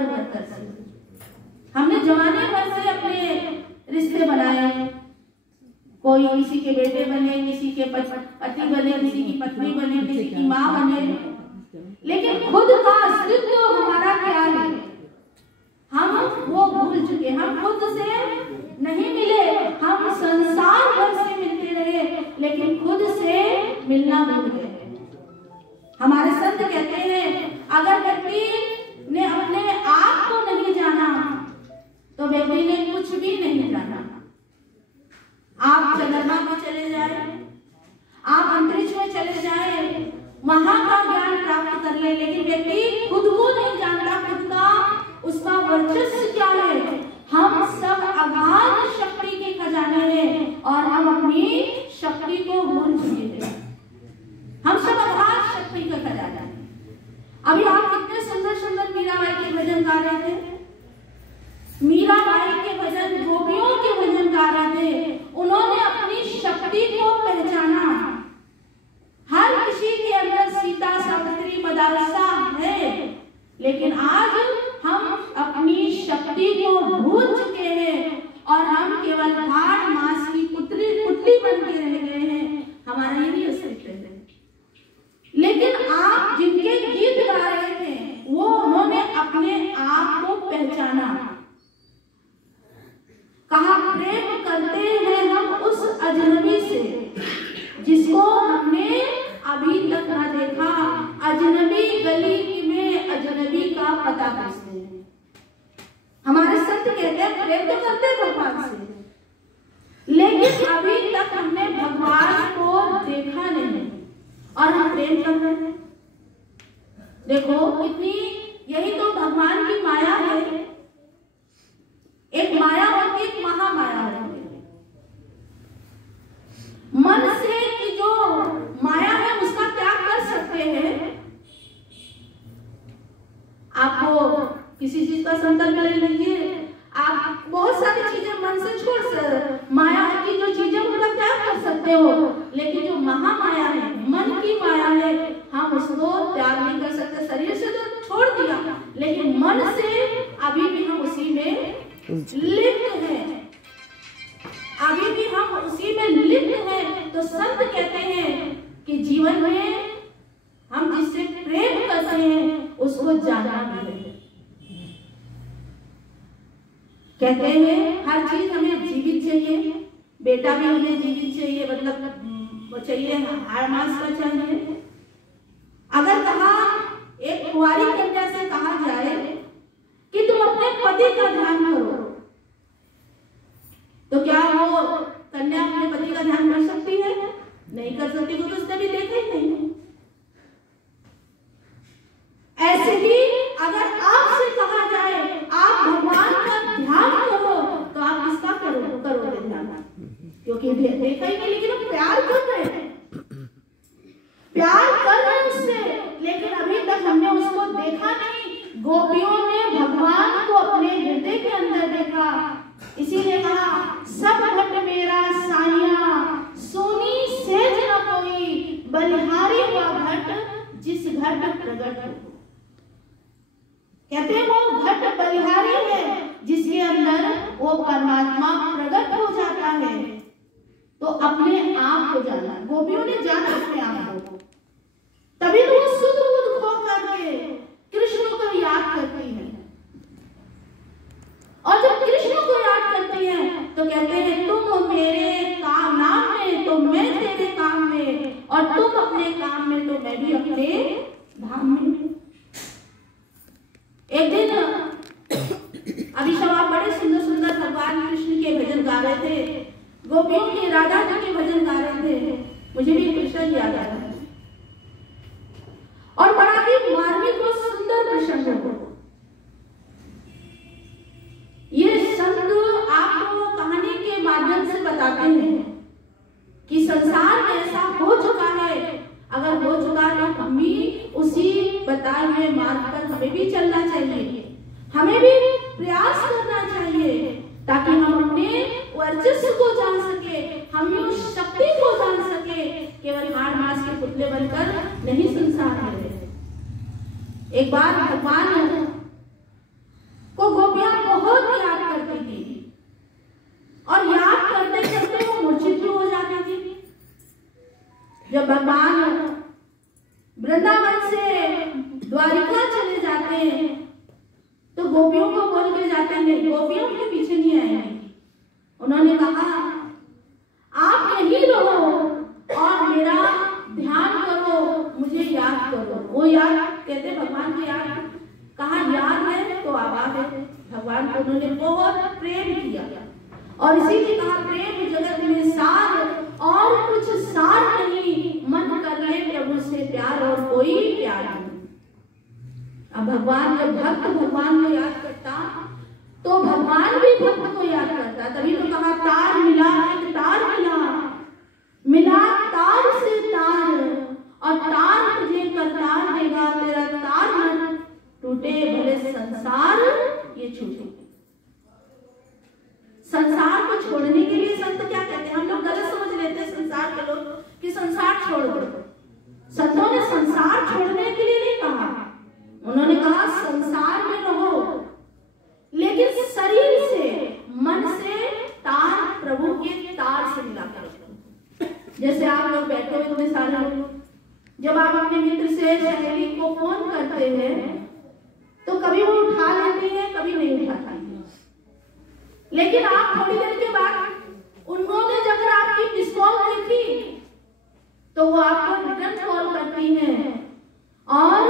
भर भर कर से। हमने जमाने भर से अपने रिश्ते बनाए, कोई किसी के बेटे बने, किसी के पति बने, किसी की पत्नी बने, किसी की माँ बने, लेकिन खुद का अस्तित्व हमारा क्या है हम वो भूल चुके। हम खुद से नहीं मिले, हम संसार भर से मिलते रहे, लेकिन खुद से मिलना भूल गए। हमारे संत कहते हैं अगर व्यक्ति ने अपने आप को नहीं जाना तो व्यक्ति ने कुछ भी नहीं जाना। आप चंद्रमा में चले जाए, आप अंतरिक्ष में चले जाए, वहां का ज्ञान प्राप्त कर ले, लेकिन व्यक्ति खुद को नहीं जानता, खुद का उसका वर्चस्व क्या है। हम सब अगाध शक्ति के खजाने हैं और हम अपनी शक्ति को भूल चुके हैं। हम सब अगाध शक्ति का खजाना है। अभी आप कितने सुंदर सुंदर मीराबाई के भजन गा रहे थे। मीराबाई के भजन, गोपियों के भजन गा रहे थे। उन्होंने अपनी शक्ति को पहचाना। हर किसी के अंदर सीता, सावित्री, मदालसा है, लेकिन आज हम अपनी शक्ति को भूल चुके हैं और हम केवल घाट मांस की पुतली बन के रह गए हैं। हमारा यही अस्तित्व है। लेकिन आप जिनके गीत गा रहे थे वो उन्होंने अपने आप को पहचाना। कहा प्रेम करते हैं हम उस अजनबी से जिसको हमने अभी तक न देखा। अजनबी गली में अजनबी का पता पूछते हैं। हमारे संत कहते हैं प्रेम तो करते हैं भगवान से, लेकिन अभी तक हमने भगवान को देखा नहीं और हम प्रेम कर रहे हैं। देखो कितनी, यही तो भगवान की माया है। एक माया होती है, एक महामाया होती है। मन से की जो माया है उसका त्याग कर सकते हैं। आपको किसी चीज का संकल्प ले लीजिए, आप बहुत सारी चीजें मन से छोड़ माया की जो चीजें उनका त्याग कर सकते हो, लेकिन जो महामाया है, मन की माया है, हम उसको त्याग नहीं कर सकते। शरीर से तो छोड़ दिया, लेकिन मन से अभी भी हम उसी में लिप्त हैं। अभी भी हम उसी में लिप्त हैं। तो संत कहते हैं कि जीवन में हम जिससे प्रेम करते हैं उसको जानना भी है। कहते हैं हर चीज हमें जीवित चाहिए, बेटा भी हमें जीवित चाहिए, मतलब वो चाहिए, हाड़ मांस का चाहिए। अगर कहा एक कुंवारी कन्या से कहा जाए कि तुम अपने पति का ध्यान करो, तो क्या वो कन्या अपने पति का ध्यान कर सकती है? नहीं कर सकती, वो तो उसने भी देखा ही नहीं। ऐसे ही अगर आपसे कहा जाए आप भगवान का ध्यान करो, तो आप किसका करोगे ध्यान? क्योंकि देखा ही नहीं, लेकिन हम प्यार कर रहे हैं, प्यार कर रहे हैं उससे, लेकिन अभी तक हमने उसको देखा नहीं। गोपियों ने भगवान को अपने हृदय के अंदर देखा। इसीलिए कहा सब घट मेरा साइया, सोनी सेज न कोई, बलिहारी हुआ घट जिस घट प्रगट हो। कहते हैं वो घट बलिहारी है जिसके अंदर वो परमात्मा प्रकट हो जाता है। तो अपने आप को जाना, गोपियों ने जाना अपने आप को, तभी तो वो सुध बुध खो करके कृष्ण को याद करती है। और जब कृष्ण को याद करती है तो कहते हैं तुम मेरे काम नाम में तो मैं तेरे काम में, और तुम अपने काम में तो मैं भी अपने धाम में। एक दिन अभी सब आप बड़े सुंदर सुंदर भगवान कृष्ण के भजन गा रहे थे, गोपियों के राधा जी के भजन गा रहे थे। मुझे भी कृष्ण याद आ रहा है और बड़ा ही मार्मिक और सुंदर प्रसंग हो। ये संत आपको कहानी के माध्यम से बताते हैं कि संसार में ऐसा हो चुका है, अगर हो चुका तो हम भी उसी बताए हुए मार्ग पर हमें भी चलना चाहिए, हमें भी प्रयास करना चाहिए, ताकि हम अपने वर्चस्व को जान सके, हम भी उस शक्ति को जान सके। केवल हाड़ मांस के पुतले बनकर नहीं संसार में रहे। एक बार भगवान जब भगवान वृंदावन से द्वारिका चले जाते हैं तो गोपियों को बोल के जाते हैं, गोपियों के पीछे नहीं आएंगे। उन्होंने कहा आप यहीं रहो और मेरा ध्यान करो, मुझे याद करो। वो याद कहते भगवान को याद, कहा याद है तो आवाज है। भगवान को उन्होंने बहुत प्रेम किया और इसीलिए कहा प्रेम जगत में सार और कुछ सार नहीं, मन कर ले प्रभु से प्यार और कोई प्यार नहीं। अब भगवान जब भक्त भगवान को याद करता तो भगवान भी भक्त को याद करता। तभी तो कहा तार मिला, एक तार मिला, मिला तार से तार और तार तुझे करतार देगा, तेरा तार न टूटे भले संसार ये छूटे। संसार को छोड़ने के लिए संत क्या कहते हैं? हम लोग गलत समझ लेते हैं संसार के लोग कि संसार छोड़ दो। संतों ने संसार छोड़ने के लिए नहीं कहा, उन्होंने कहा संसार में रहो लेकिन शरीर से मन से तार प्रभु के तार से मिला कर रखो। जैसे आप लोग बैठे हुए इतने सारे लोग, जब आप अपने मित्र से सहेली को फोन करते हैं तो कभी वो उठा लेती है, कभी नहीं उठाती है, लेकिन आप थोड़ी देर के बाद उन्होंने जब आपकी मिस कॉल देखी तो वो आपको रिटर्न कॉल करती है और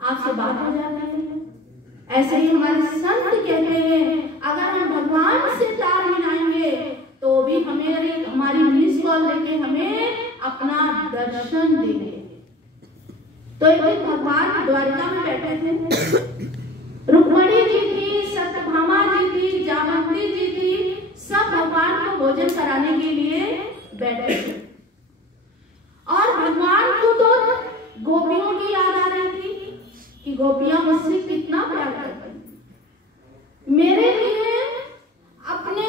आपसे बात हो जाती है। ऐसे ही हमारे संत कहते हैं अगर हम भगवान से तार मिलाएंगे तो भी हमें हमारी मिस कॉल लेके हमें अपना दर्शन देंगे। तो एक दिन भगवान द्वारिका में बैठे थे, रुक्मणी जी थी, सत्यभामा जी थी, जामवंती जी थी, सब भगवान को भोजन कराने के लिए बैठे थे और भगवान को तो गोपियों की याद आ रही थी कि गोपियां मुझसे कितना प्यार करती हैं, मेरे लिए अपने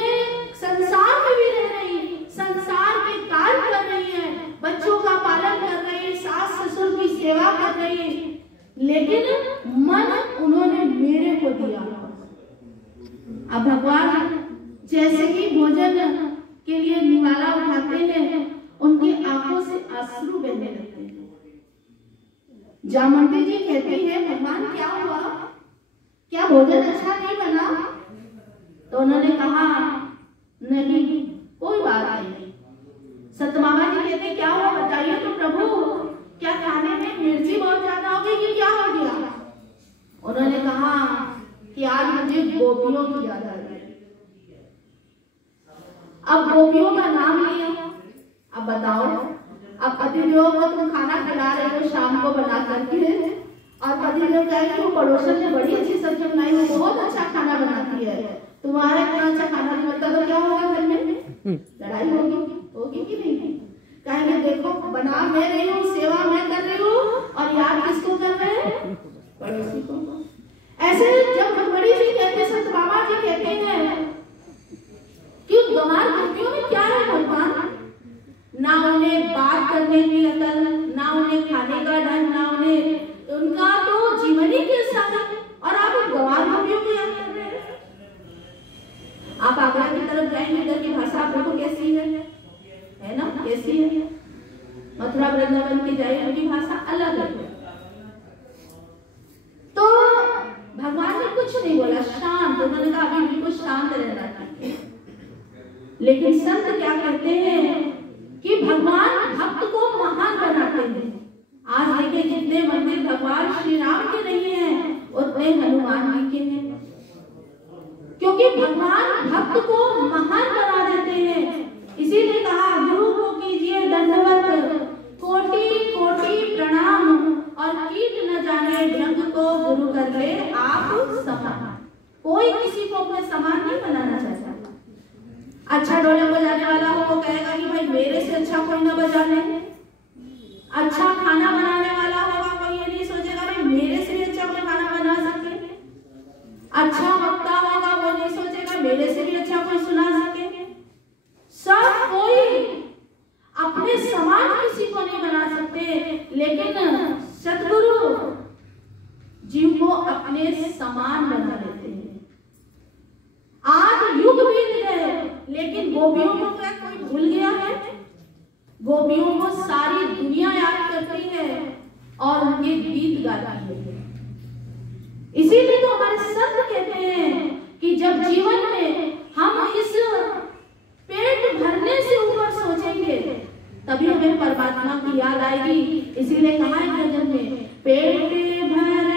संसार में भी रह रही, संसार के कार्य कर रही है, बच्चों का पालन कर रही, सास ससुर की सेवा कर रही, लेकिन मन उन्होंने मेरे को दिया। अब भगवान जैसे ही भोजन के लिए निवाला उठाते हैं उनकी आंखों से अश्रु बहने लगते हैं। जामवंती जी कहती है भगवान क्या हुआ, क्या भोजन अच्छा नहीं बना? तो उन्होंने कहा नहीं कोई बात नहीं। सत्यभामा जी कहते क्या हुआ बताइए तो प्रभु, क्या खाने में मिर्ची बहुत ज्यादा हो गई कि क्या हो गया? उन्होंने कहा कि आज मुझे गोपियों की याद आ रही है। अब गोपियों का नाम लिया, अब बताओ, अब पतिदेव को तुम खाना खिला रहे हो शाम को बना करके और पतिदेव कहे कि वो पड़ोसन ने बड़ी अच्छी सब्जी बनाई, वो बहुत अच्छा खाना बनाती है, तुम्हारा इतना अच्छा खाना नहीं बनता तो क्या होगा? घर में लड़ाई होगी कि नहीं? कहेंगे देखो बना मैं रही हूँ, सेवा मैं कर रही हूँ और याद किसको कर रहे हैं? पड़ोसी को। ऐसे जब भगवती जी कहते, सत्यभामा जी कहते हैं कि गंवार गोपियों में क्या है भगवान, ना उन्हें बात करने की अकल, ना उन्हें खाने का ढंग, ना उन्हें, उनका तो जीवन ही के साथ, और आप गंवार गोपियों को याद कर रहे हैं। आप आगरा की तरफ जाएंगे, इधर की भाषा आप लोगों को कैसी है ना, कैसी है? मथुरा वृंदावन की जाए उनकी भाषा अलग है। तो भगवान ने कुछ नहीं बोला, शांत, उन्होंने कहा अभी बिल्कुल शांत रहना चाहिए। लेकिन संत क्या कहते हैं कि भगवान भक्त को महान बनाते हैं। आज देखिए जितने मंदिर भगवान श्री राम के नहीं हैं उतने हनुमान जी के हैं, क्योंकि भगवान भक्त को महान बना देते हैं। इसीलिए कहा गुरु को कीजिए दंडवत, कोटि कोटि प्रणाम, और कीट न जाने ढंग को गुरु कर ले आप समान। कोई किसी को अपने समान नहीं बनाना चाहता। अच्छा ढोलक बजाने वाला हो वो कहेगा कि भाई मेरे से अच्छा कोई ना बजा ले। अच्छा खाना बनाने वाला होगा कोई ये नहीं सोचेगा भाई मेरे से भी अच्छा कोई खाना बना सके। अच्छा वक्ता होगा वो नहीं सोचेगा मेरे से भी अच्छा कोई सुना सके। सब कोई अपने समान किसी को नहीं बना सकते, लेकिन सतगुरु जीव को अपने समान बना देते हैं। आज युग बीत गए लेकिन गोपियों को क्या कोई भूल गया है? गोपियों को सारी दुनिया याद करती है और ये गीत गाती है। इसीलिए तो हमारे संत कहते हैं कि जब जीवन में हम इस पेट भरने से ऊपर सोचेंगे तभी हमें परमात्मा की याद आएगी। इसीलिए कहा है भजन में, पेट भर